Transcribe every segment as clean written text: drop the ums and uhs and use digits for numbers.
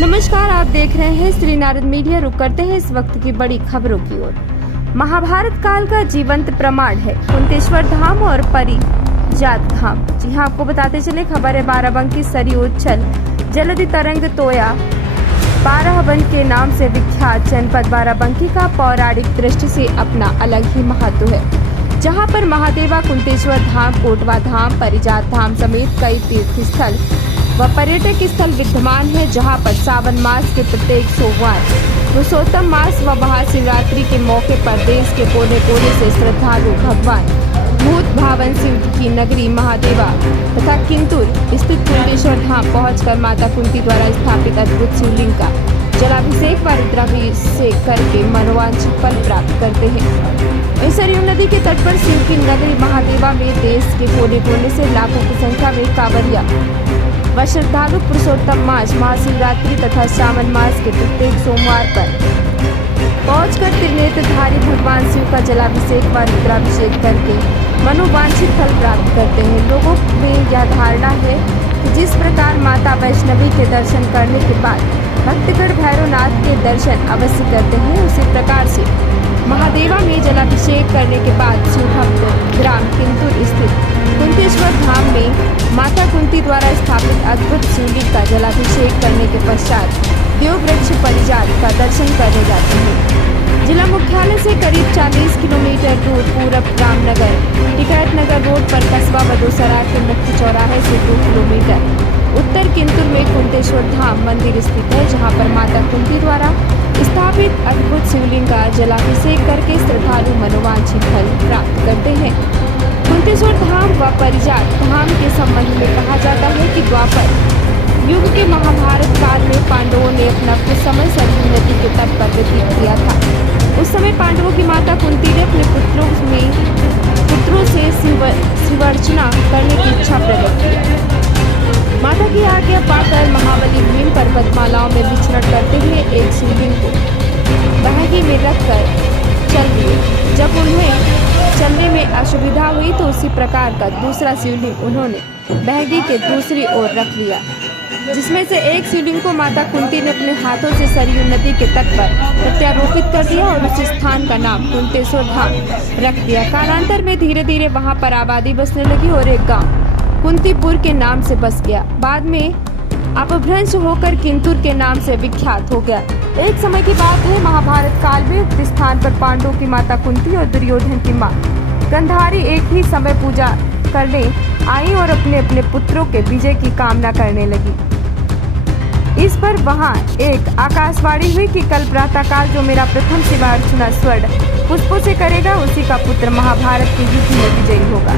नमस्कार, आप देख रहे हैं श्री नारद मीडिया। रुक करते हैं इस वक्त की बड़ी खबरों की ओर। महाभारत काल का जीवंत प्रमाण है कुंतेश्वर धाम और परिजात धाम। जी हाँ, आपको बताते चले खबर है बाराबंकी सरयू उच्छल जलधि तरंग तोया 12 वन के नाम से विख्यात जनपद बाराबंकी का पौराणिक दृष्टि से अपना अलग ही महत्व है, जहाँ पर महादेवा कुंतेश्वर धाम, कोटवा धाम, परिजात धाम समेत कई तीर्थ स्थल व पर्यटक स्थल विद्यमान है, जहां पर सावन मास के प्रत्येक सोमवार, पुरुषोत्तम मास व महाशिवरात्रि के मौके पर देश के कोने कोने से श्रद्धालु भगवान भूत भावन शिव की नगरी महादेवा तथा किंतुर स्थित कुंतेश्वर धाम पहुंचकर माता कुंती द्वारा स्थापित अद्भुत शिवलिंग का जलाभिषेक व रुद्राभिषेक करके मनोवांछित फल प्राप्त करते हैं। सरयू नदी के तट पर शिव की नगरी महादेवा में देश के कोने कोने से लाखों की संख्या में कांवरिया व श्रद्धालु पुरुषोत्तम मास, महाशिवरात्रि तथा सावन मास के प्रत्येक सोमवार पर पहुंचकर त्रिनेत्रधारी भगवान शिव का जलाभिषेक व रुद्राभिषेक करके मनोवांछित फल प्राप्त करते हैं। लोगों में यह धारणा है कि जिस प्रकार माता वैष्णवी के दर्शन करने के बाद भक्तगण भैरवनाथ के दर्शन अवश्य करते हैं, उसी प्रकार से महादेवा में जलाभिषेक करने के बाद शिव भक्त ग्राम किंतुर स्थित कुंतेश्वर धाम में माता कुंती द्वारा स्थापित अद्भुत शिवलिंग का जलाभिषेक करने के पश्चात देव वृक्ष परिजात का दर्शन करने जाते हैं। जिला मुख्यालय से करीब 40 किलोमीटर दूर पूरब रामनगर टिकैत नगर रोड पर कस्बा बदोसरा के मुख्य चौराहे से 2 किलोमीटर उत्तर किंतुर में कुंतेश्वर धाम मंदिर स्थित है, जहां पर माता कुंती द्वारा स्थापित अद्भुत शिवलिंग का जलाभिषेक करके श्रद्धालु मनोवांछित फल प्राप्त करते हैं। कुंतेश्वर धाम व परिजात धाम के संबंध में कहा जाता है कि द्वापर युग के महाभारत काल में पांडवों ने अपना कुछ समय सरयू नदी के तट पर व्यतीत किया था। उस समय पांडवों की माता कुंती ने अपने पुत्रों से शिवार्चना करने की इच्छा प्रकट की। माता की आज्ञा पाकर महाबली भीम पर्वतमालाओं में विचरण करते हुए एक शिवलिंग को बहगी में रखकर चल दिए। जब उन्हें चलने में असुविधा हुई तो उसी प्रकार का दूसरा शिवलिंग उन्होंने बहगी के दूसरी ओर रख लिया, जिसमें से एक शिवलिंग को माता कुंती ने अपने हाथों से सरयू नदी के तट पर प्रत्यारोपित कर दिया और उस स्थान का नाम कुंतेश्वर धाम रख दिया। कालांतर में धीरे धीरे वहां पर आबादी बसने लगी और एक गांव कुंतीपुर के नाम से बस गया। बाद में अपभ्रंश होकर किंतुर के नाम से विख्यात हो गया। एक समय की बात है, महाभारत काल में उक्त स्थान पर पांडवों की माता कुंती और दुर्योधन की मां गांधारी एक ही समय पूजा करने आई और अपने अपने पुत्रों के विजय की कामना करने लगी। इस पर वहां एक आकाशवाणी हुई कि कल प्रातःकाल जो मेरा प्रथम शिवार्चना स्वर्ण पुष्पों से करेगा, उसी का पुत्र महाभारत के युद्ध में विजयी होगा।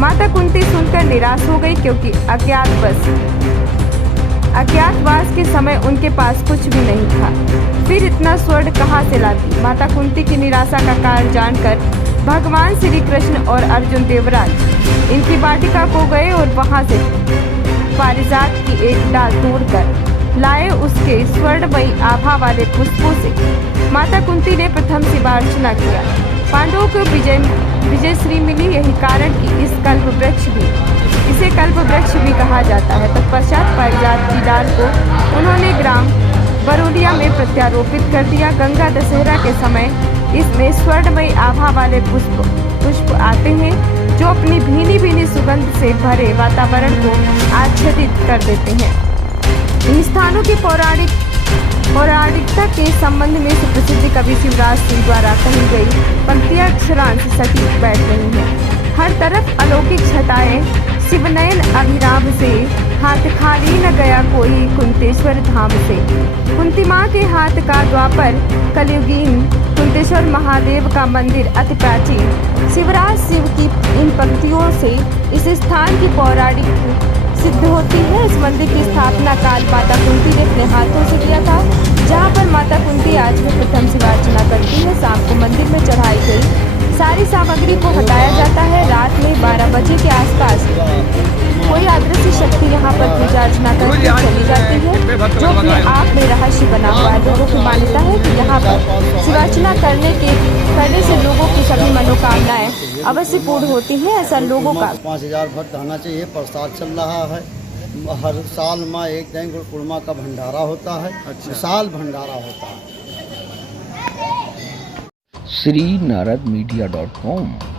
माता कुंती सुनकर निराश हो गई, क्योंकि अज्ञातवास के समय उनके पास कुछ भी नहीं था। फिर इतना स्वर्ण कहाँ से लाती? माता कुंती की निराशा का कारण जानकर भगवान श्री कृष्ण और अर्जुन देवराज इनकी वाटिका को गए और वहां से पारिजात की एक डाल तोड़कर लाए। उसके स्वर्णमयी आभा वाले पुष्पों से माता कुंती ने प्रथम शिवार्चना किया। पांडवों को विजय श्री मिली। यही कारण कि इसे कल्प वृक्ष भी कहा जाता है। तत्पश्चात पारिजात की डाल को उन्होंने ग्राम बरोलिया में प्रत्यारोपित कर दिया। गंगा दशहरा के समय इसमें स्वर्णमयी आभा वाले पुष्प आते हैं, जो अपनी भीनी भीनी सुगंध से भरे वातावरण को आच्छादित कर देते हैं। इन स्थानों की पौराणिकता के संबंध में सुप्रसिद्ध कवि शिवराज सिंह द्वारा कही गई पंक्तियां अक्षरांश सटीक बैठ रही हैं। हर तरफ अलौकिक छटाएं, शिवनयन अभिराम से हाथ खाली न गया कोई कुंतेश्वर धाम से। कुंती माँ के हाथ का द्वापर कलयुगीन कुंतेश्वर महादेव का मंदिर अति प्राचीन। शिवराज शिव की इन पंक्तियों से इस स्थान की पौराणिक सिद्ध होती है। इस मंदिर की स्थापना काल माता कुंती ने अपने हाथों से किया था, जहाँ पर माता कुंती आज भी प्रथम शिवार्चना करती है। शाम को मंदिर में चढ़ाई गई सारी सामग्री को हटाया जाता है। रात में 12 बजे के आसपास कोई अदृश्य शक्ति यहाँ पर पूजा अर्चना करके चली जाती है, जो अपने आप में रहस्य बना हुआ है। लोगों की मान्यता है कि यहाँ पर शिवार्चना करने से लोगों की सभी मनोकामनाएं अवश्य पूर्ण होती है। ऐसा लोगों का 5000 भक्त आना चाहिए। प्रसाद चल रहा है, हर साल में एक दिन गुड़कुड़मा का भंडारा होता है। अच्छा। विशाल भंडारा होता है। श्री नारद मीडिया.com